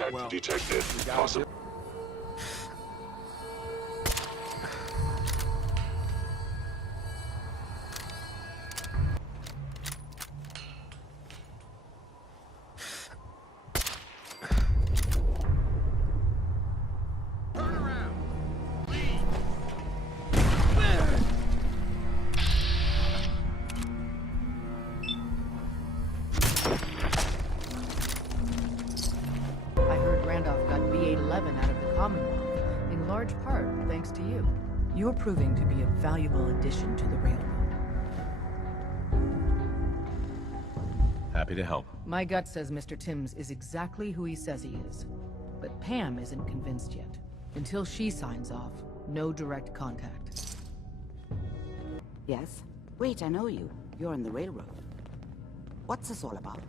Contact detected. Possible. I heard Randolph got B811 out of the Commonwealth, in large part thanks to you. You're proving to be a valuable addition to the Railroad. Happy to help. My gut says Mr. Timms is exactly who he says he is. But Pam isn't convinced yet. Until she signs off, no direct contact. Yes? Wait, I know you. You're in the Railroad. What's this all about?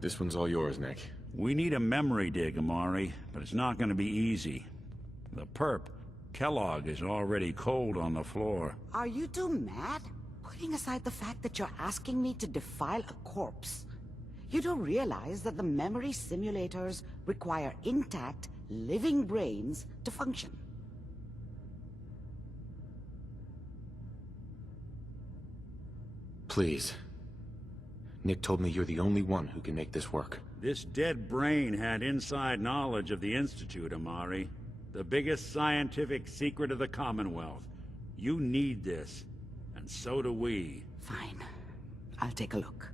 This one's all yours, Nick. We need a memory dig, Amari, but it's not gonna be easy. The perp, Kellogg, is already cold on the floor. Are you two mad? Putting aside the fact that you're asking me to defile a corpse, you don't realize that the memory simulators require intact, living brains to function. Please. Nick told me you're the only one who can make this work. This dead brain had inside knowledge of the Institute, Amari. The biggest scientific secret of the Commonwealth. You need this, and so do we. Fine. I'll take a look.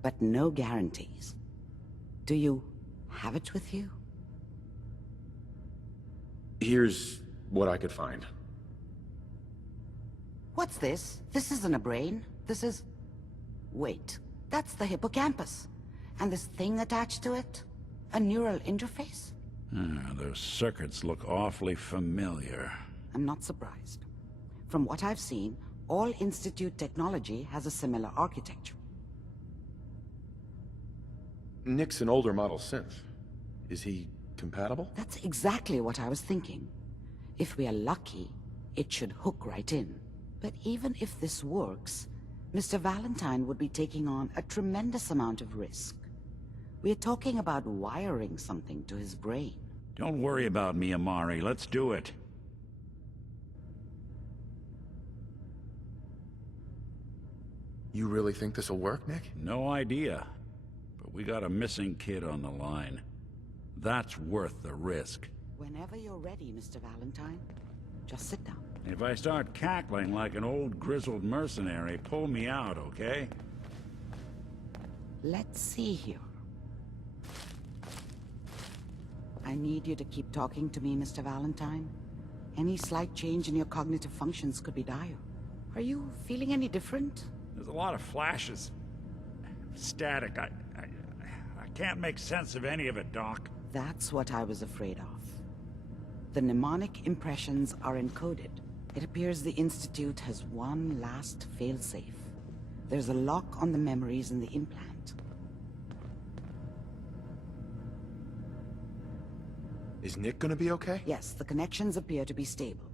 But no guarantees. Do you have it with you? Here's what I could find. What's this? This isn't a brain. This is... Wait. That's the hippocampus. And this thing attached to it? A neural interface? Those circuits look awfully familiar. I'm not surprised. From what I've seen, all Institute technology has a similar architecture. Nick's an older model synth. Is he compatible? That's exactly what I was thinking. If we are lucky, it should hook right in. But even if this works, Mr. Valentine would be taking on a tremendous amount of risk. We're talking about wiring something to his brain. Don't worry about me, Amari. Let's do it. You really think this'll work, Nick? No idea. But we got a missing kid on the line. That's worth the risk. Whenever you're ready, Mr. Valentine, just sit down. If I start cackling like an old grizzled mercenary, pull me out, okay? Let's see here. I need you to keep talking to me, Mr. Valentine. Any slight change in your cognitive functions could be dire. Are you feeling any different? There's a lot of flashes. Static. I can't make sense of any of it, Doc. That's what I was afraid of. The mnemonic impressions are encoded. It appears the Institute has one last failsafe. There's a lock on the memories in the implant. Is Nick gonna be okay? Yes, the connections appear to be stable.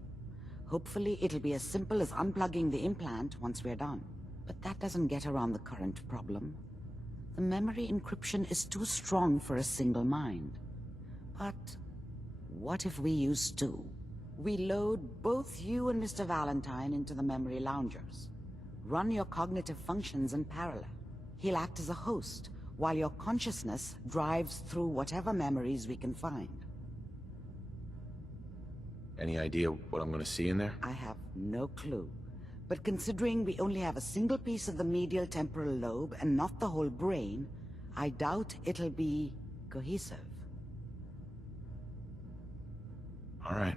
Hopefully it'll be as simple as unplugging the implant once we're done. But that doesn't get around the current problem. The memory encryption is too strong for a single mind. But what if we use two? We load both you and Mr. Valentine into the memory loungers. Run your cognitive functions in parallel. He'll act as a host, while your consciousness drives through whatever memories we can find. Any idea what I'm gonna see in there? I have no clue. But considering we only have a single piece of the medial temporal lobe and not the whole brain, I doubt it'll be cohesive. All right.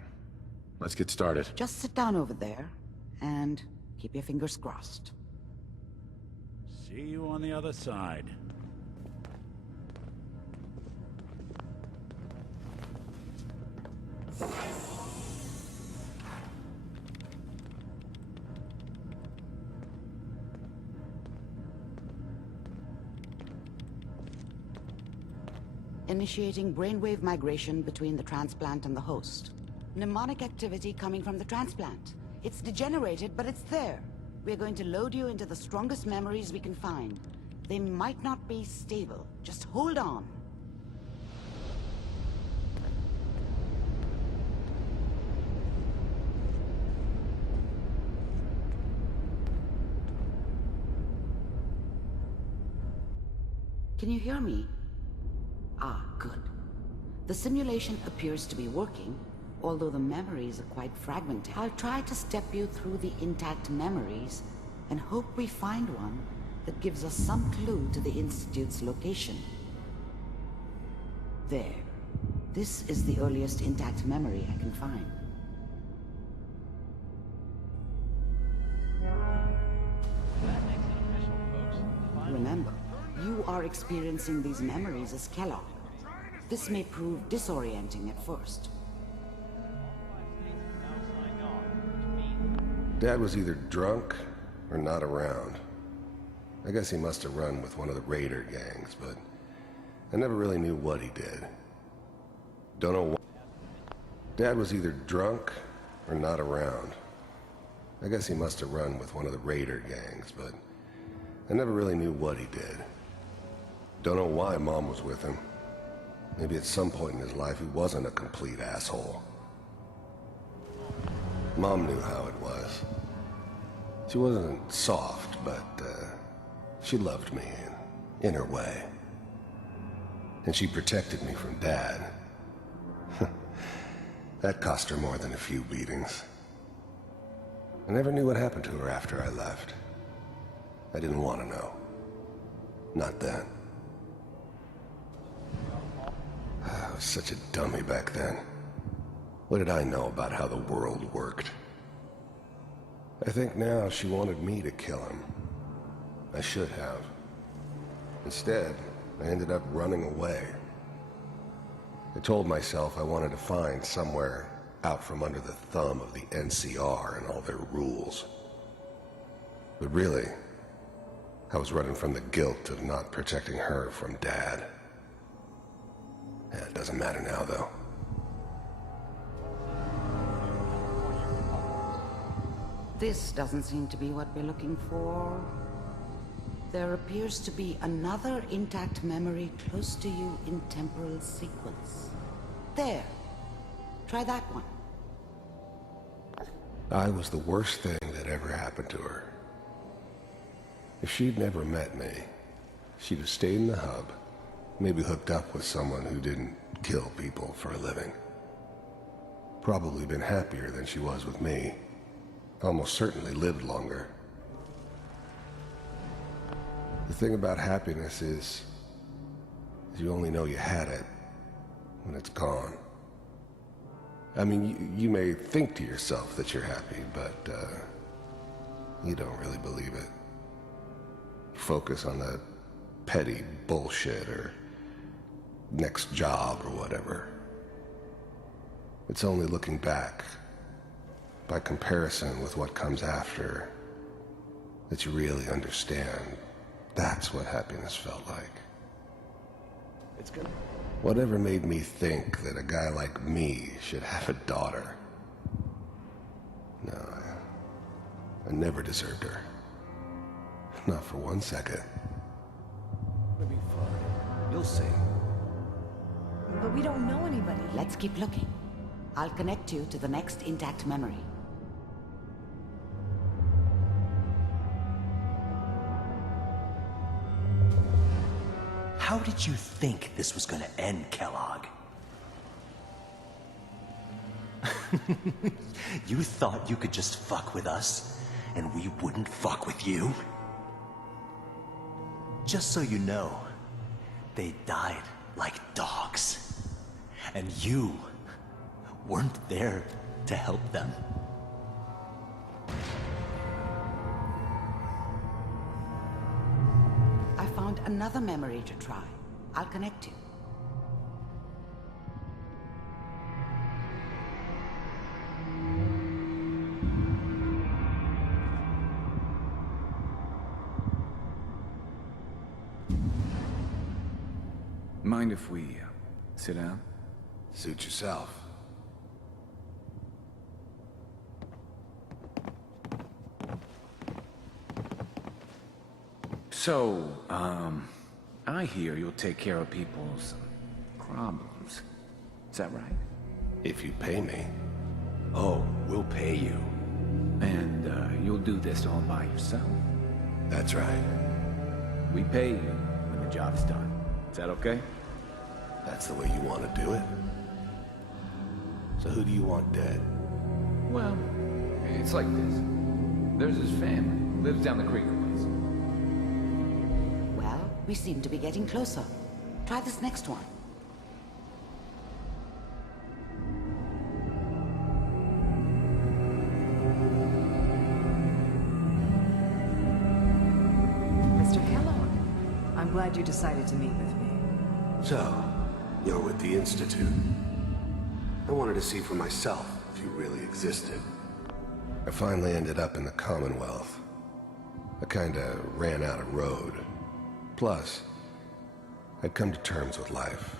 Let's get started. Just sit down over there and keep your fingers crossed. See you on the other side. Initiating brainwave migration between the transplant and the host. Mnemonic activity coming from the transplant. It's degenerated, but it's there. We're going to load you into the strongest memories we can find. They might not be stable. Just hold on. Can you hear me? Ah, good. The simulation appears to be working, although the memories are quite fragmented. I'll try to step you through the intact memories and hope we find one that gives us some clue to the Institute's location. There. This is the earliest intact memory I can find. Remember, you are experiencing these memories as Kellogg. This may prove disorienting at first. Dad was either drunk or not around. I guess he must have run with one of the raider gangs, but I never really knew what he did. Don't know why. Dad was either drunk or not around. I guess he must have run with one of the raider gangs, but I never really knew what he did. Don't know why Mom was with him. Maybe at some point in his life he wasn't a complete asshole. Mom knew how it was. She wasn't soft, but she loved me in her way. And she protected me from Dad. That cost her more than a few beatings. I never knew what happened to her after I left. I didn't want to know. Not then. I was such a dummy back then. What did I know about how the world worked? I think now she wanted me to kill him. I should have. Instead, I ended up running away. I told myself I wanted to find somewhere out from under the thumb of the NCR and all their rules. But really, I was running from the guilt of not protecting her from Dad. Yeah, it doesn't matter now, though. This doesn't seem to be what we're looking for. There appears to be another intact memory close to you in temporal sequence. There. Try that one. I was the worst thing that ever happened to her. If she'd never met me, she'd have stayed in the hub, maybe hooked up with someone who didn't kill people for a living. Probably been happier than she was with me. Almost certainly lived longer. The thing about happiness is you only know you had it when it's gone. I mean, you may think to yourself that you're happy, but you don't really believe it. You focus on the petty bullshit or next job or whatever. It's only looking back, by comparison with what comes after, that you really understand. That's what happiness felt like. It's good. Whatever made me think that a guy like me should have a daughter? No, I never deserved her. Not for 1 second. It'll be fine. You'll see. But we don't know anybody. Let's keep looking. I'll connect you to the next intact memory. How did you think this was gonna end, Kellogg? You thought you could just fuck with us, and we wouldn't fuck with you? Just so you know, they died like dogs. And you weren't there to help them. I found another memory to try. I'll connect you. Mind if we sit down? Suit yourself. So, I hear you'll take care of people's problems. Is that right? If you pay me. Oh, we'll pay you. And, you'll do this all by yourself? That's right. We pay you when the job's done. Is that okay? That's the way you want to do it? So who do you want dead? Well, it's like this. There's his family. Lives down the creek a ways. Well, we seem to be getting closer. Try this next one. Mr. Kellogg, I'm glad you decided to meet with me. So, you're with the Institute. I wanted to see for myself if you really existed. I finally ended up in the Commonwealth. I kinda ran out of road. Plus, I'd come to terms with life.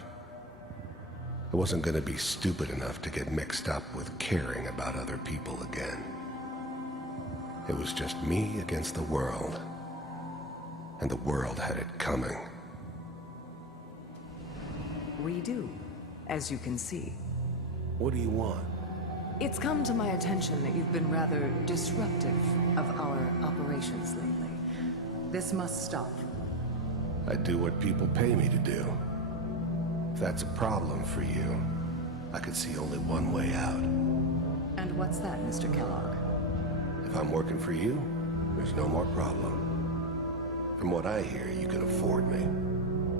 I wasn't gonna be stupid enough to get mixed up with caring about other people again. It was just me against the world. And the world had it coming. We do, as you can see. What do you want? It's come to my attention that you've been rather disruptive of our operations lately. This must stop. I do what people pay me to do. If that's a problem for you, I could see only one way out. And what's that, Mr. Kellogg? If I'm working for you, there's no more problem. From what I hear, you can afford me.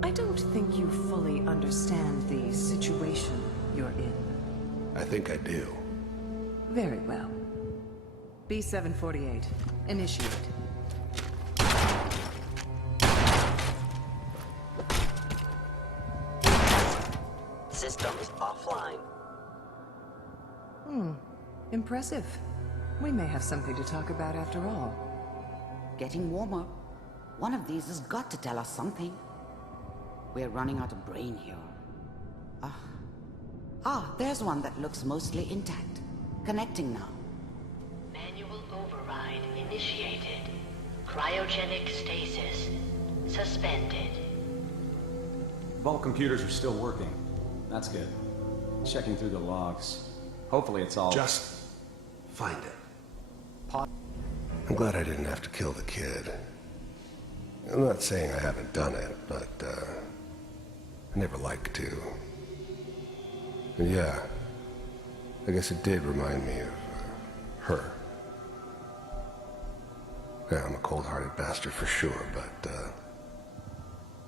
I don't think you fully understand the situation you're in. I think I do. Very well. B-748, initiate. Systems offline. Impressive. We may have something to talk about after all. Getting warmer. One of these has got to tell us something. We're running out of brain here. There's one that looks mostly intact. Connecting now. Manual override initiated. Cryogenic stasis suspended. Vault computers are still working. That's good. Checking through the logs. Hopefully it's all... Just find it. I'm glad I didn't have to kill the kid. I'm not saying I haven't done it, but, I never liked to. And yeah, I guess it did remind me of, her. Yeah, I'm a cold-hearted bastard for sure, but,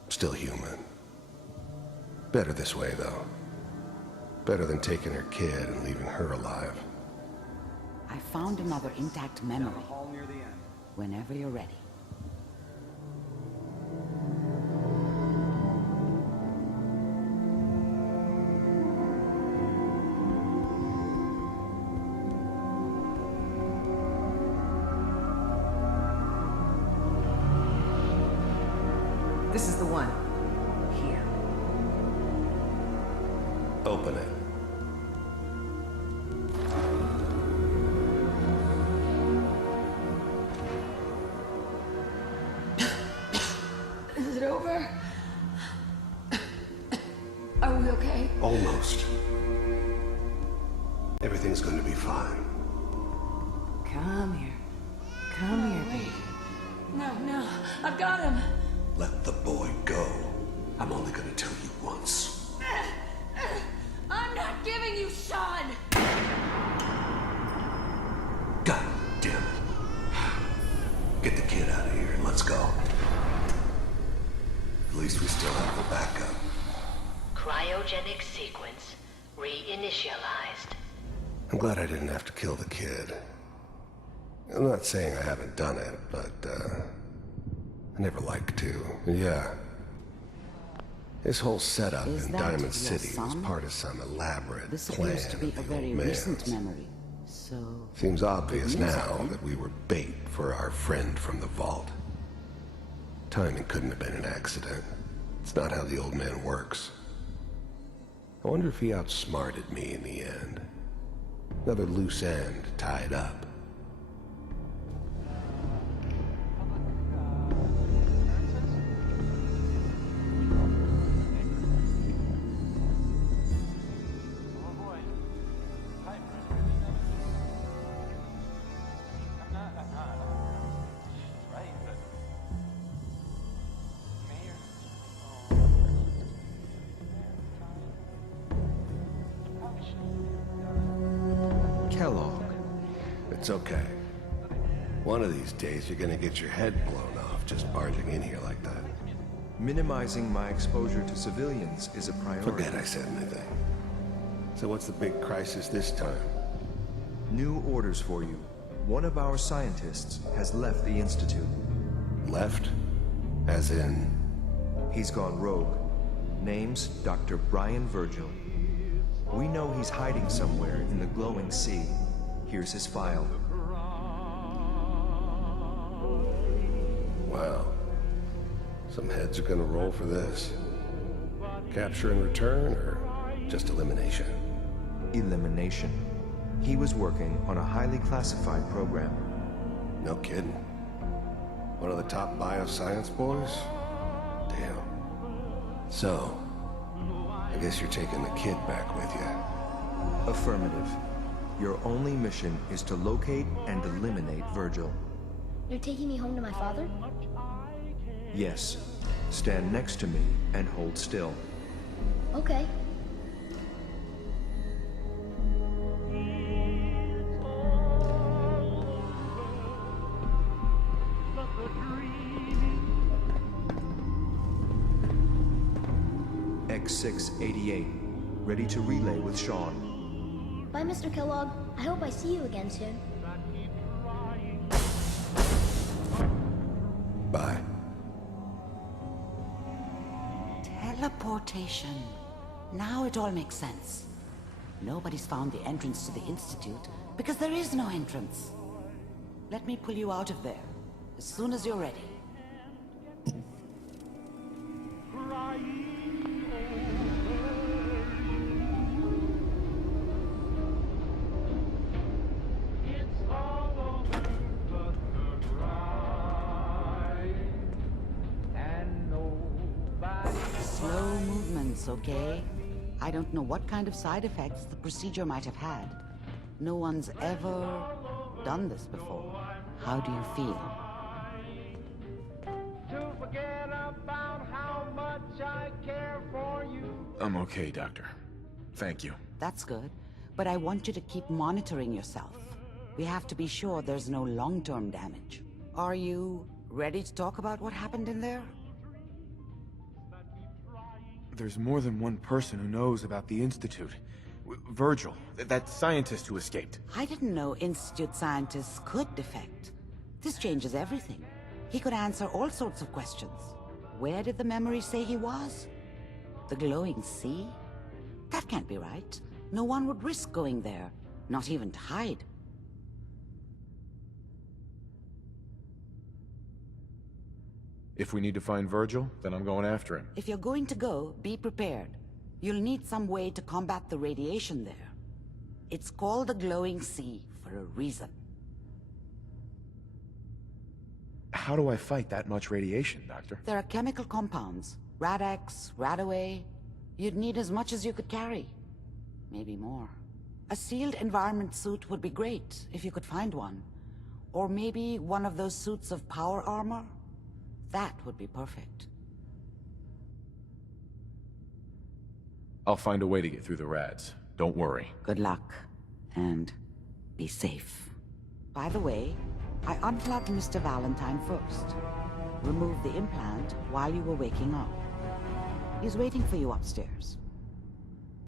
still human. Better this way, though. Better than taking her kid and leaving her alive. I found another intact memory. hall near the end. Whenever you're ready. This is the one. Here. Open it. Is it over? Are we okay? Almost. Everything's going to be fine. Come here. Come here, baby. No, I've got him. Let the boy go. I'm only going to tell you once. I'm not giving you Sean. God damn it. Get the kid out of here and let's go. At least we still have the backup. Cryogenic sequence reinitialized. I'm glad I didn't have to kill the kid. I'm not saying I haven't done it, but, I never liked to. And yeah. This whole setup Is in that Diamond your City was son? part of some elaborate This plan appears to be of a the very old recent man's. memory. So... Seems obvious Good news, now okay? that we were bait for our friend from the vault. Timing couldn't have been an accident. It's not how the old man works. I wonder if he outsmarted me in the end. Another loose end tied up. It's okay. One of these days, you're gonna get your head blown off just barging in here like that. Minimizing my exposure to civilians is a priority. Forget I said anything. So what's the big crisis this time? New orders for you. One of our scientists has left the Institute. Left? As in? He's gone rogue. Name's Dr. Brian Virgil. We know he's hiding somewhere in the glowing sea. Here's his file. Wow. Some heads are gonna roll for this. Capture and return, or just elimination? Elimination. He was working on a highly classified program. No kidding. One of the top bioscience boys? Damn. So, I guess you're taking the kid back with you. Affirmative. Your only mission is to locate and eliminate Virgil. You're taking me home to my father? Yes. Stand next to me and hold still. Okay. X688. Ready to relay with Sean. Bye, Mr. Kellogg. I hope I see you again soon. Bye. Teleportation. Now it all makes sense. Nobody's found the entrance to the Institute because there is no entrance. Let me pull you out of there as soon as you're ready. Slow movements, okay? I don't know what kind of side effects the procedure might have had. No one's ever done this before. How do you feel? I'm okay, Doctor. Thank you. That's good, but I want you to keep monitoring yourself. We have to be sure there's no long-term damage. Are you ready to talk about what happened in there? There's more than one person who knows about the Institute. Virgil, that scientist who escaped. I didn't know Institute scientists could defect. This changes everything. He could answer all sorts of questions. Where did the memory say he was? The glowing sea? That can't be right. No one would risk going there, not even to hide. If we need to find Virgil, then I'm going after him. If you're going to go, be prepared. You'll need some way to combat the radiation there. It's called the glowing sea for a reason. How do I fight that much radiation, Doctor? There are chemical compounds. Rad-X, Radaway. You'd need as much as you could carry. Maybe more. A sealed environment suit would be great, if you could find one. Or maybe one of those suits of power armor? That would be perfect. I'll find a way to get through the rads. Don't worry. Good luck. And be safe. By the way, I unplugged Mr. Valentine first. Removed the implant while you were waking up. He's waiting for you upstairs.